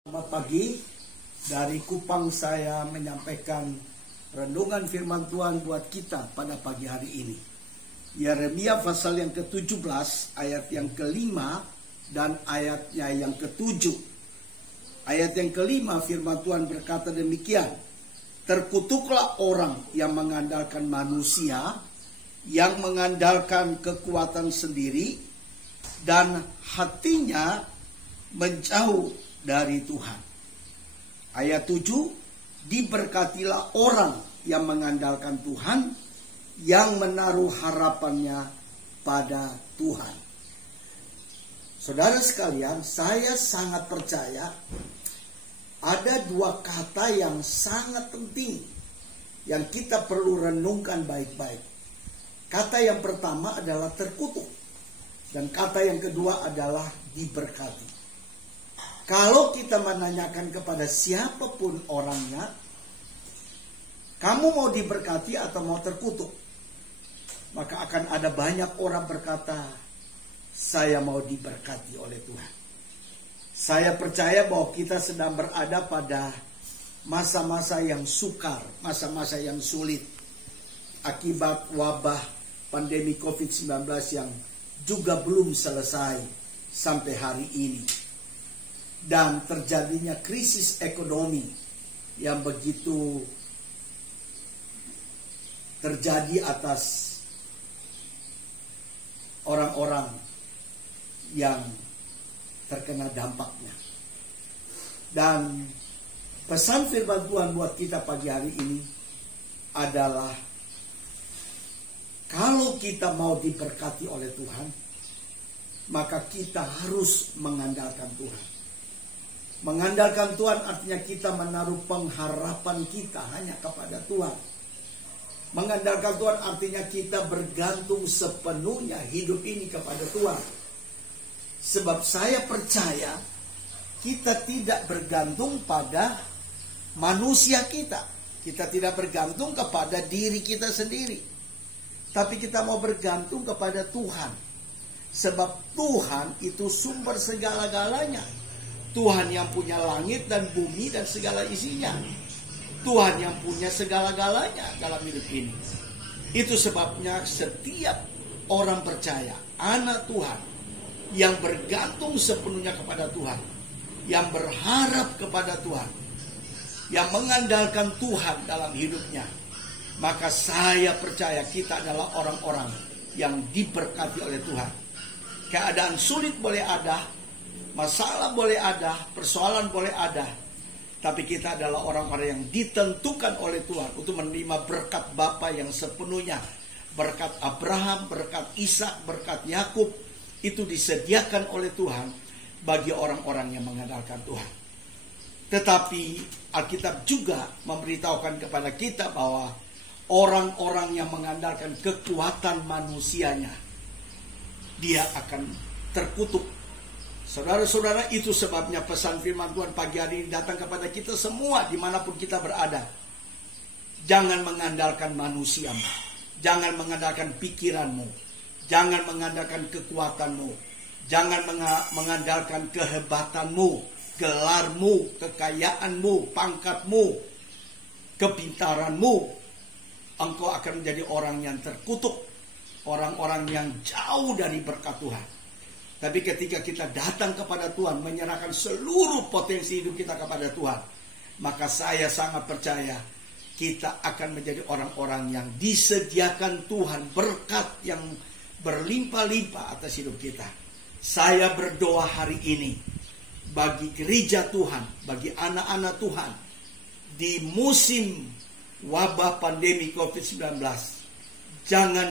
Selamat pagi, dari Kupang saya menyampaikan renungan firman Tuhan buat kita pada pagi hari ini. Yeremia pasal yang ke-17 ayat yang ke-5 dan ayatnya yang ke-7. Ayat yang ke-5 firman Tuhan berkata demikian: terkutuklah orang yang mengandalkan manusia, yang mengandalkan kekuatan sendiri, dan hatinya menjauh dari Tuhan. Ayat 7, diberkatilah orang yang mengandalkan Tuhan, yang menaruh harapannya pada Tuhan. Saudara sekalian, saya sangat percaya ada dua kata yang sangat penting yang kita perlu renungkan baik-baik. Kata yang pertama adalah terkutuk, dan kata yang kedua adalah diberkati. Kalau kita menanyakan kepada siapapun orangnya, kamu mau diberkati atau mau terkutuk? Maka akan ada banyak orang berkata, saya mau diberkati oleh Tuhan. Saya percaya bahwa kita sedang berada pada masa-masa yang sukar, masa-masa yang sulit, akibat wabah pandemi COVID-19 yang juga belum selesai sampai hari ini. Dan terjadinya krisis ekonomi yang begitu terjadi atas orang-orang yang terkena dampaknya. Dan pesan firman Tuhan buat kita pagi hari ini adalah, kalau kita mau diberkati oleh Tuhan, maka kita harus mengandalkan Tuhan. Mengandalkan Tuhan artinya kita menaruh pengharapan kita hanya kepada Tuhan. Mengandalkan Tuhan artinya kita bergantung sepenuhnya hidup ini kepada Tuhan. Sebab saya percaya kita tidak bergantung pada manusia kita. Kita tidak bergantung kepada diri kita sendiri. Tapi kita mau bergantung kepada Tuhan. Sebab Tuhan itu sumber segala-galanya. Tuhan yang punya langit dan bumi dan segala isinya. Tuhan yang punya segala-galanya dalam hidup ini. Itu sebabnya setiap orang percaya, anak Tuhan, yang bergantung sepenuhnya kepada Tuhan, yang berharap kepada Tuhan, yang mengandalkan Tuhan dalam hidupnya, maka saya percaya kita adalah orang-orang yang diberkati oleh Tuhan. Keadaan sulit boleh ada, masalah boleh ada, persoalan boleh ada, tapi kita adalah orang-orang yang ditentukan oleh Tuhan untuk menerima berkat Bapa yang sepenuhnya. Berkat Abraham, berkat Ishak, berkat Yakub, itu disediakan oleh Tuhan bagi orang-orang yang mengandalkan Tuhan. Tetapi Alkitab juga memberitahukan kepada kita bahwa orang-orang yang mengandalkan kekuatan manusianya, dia akan terkutuk. Saudara-saudara, itu sebabnya pesan firman Tuhan pagi hari ini datang kepada kita semua dimanapun kita berada. Jangan mengandalkan manusiamu, jangan mengandalkan pikiranmu, jangan mengandalkan kekuatanmu, jangan mengandalkan kehebatanmu, gelarmu, kekayaanmu, pangkatmu, kepintaranmu. Engkau akan menjadi orang yang terkutuk, orang-orang yang jauh dari berkat Tuhan. Tapi ketika kita datang kepada Tuhan, menyerahkan seluruh potensi hidup kita kepada Tuhan, maka saya sangat percaya kita akan menjadi orang-orang yang disediakan Tuhan berkat yang berlimpah-limpah atas hidup kita. Saya berdoa hari ini bagi gereja Tuhan, bagi anak-anak Tuhan di musim wabah pandemi COVID-19, jangan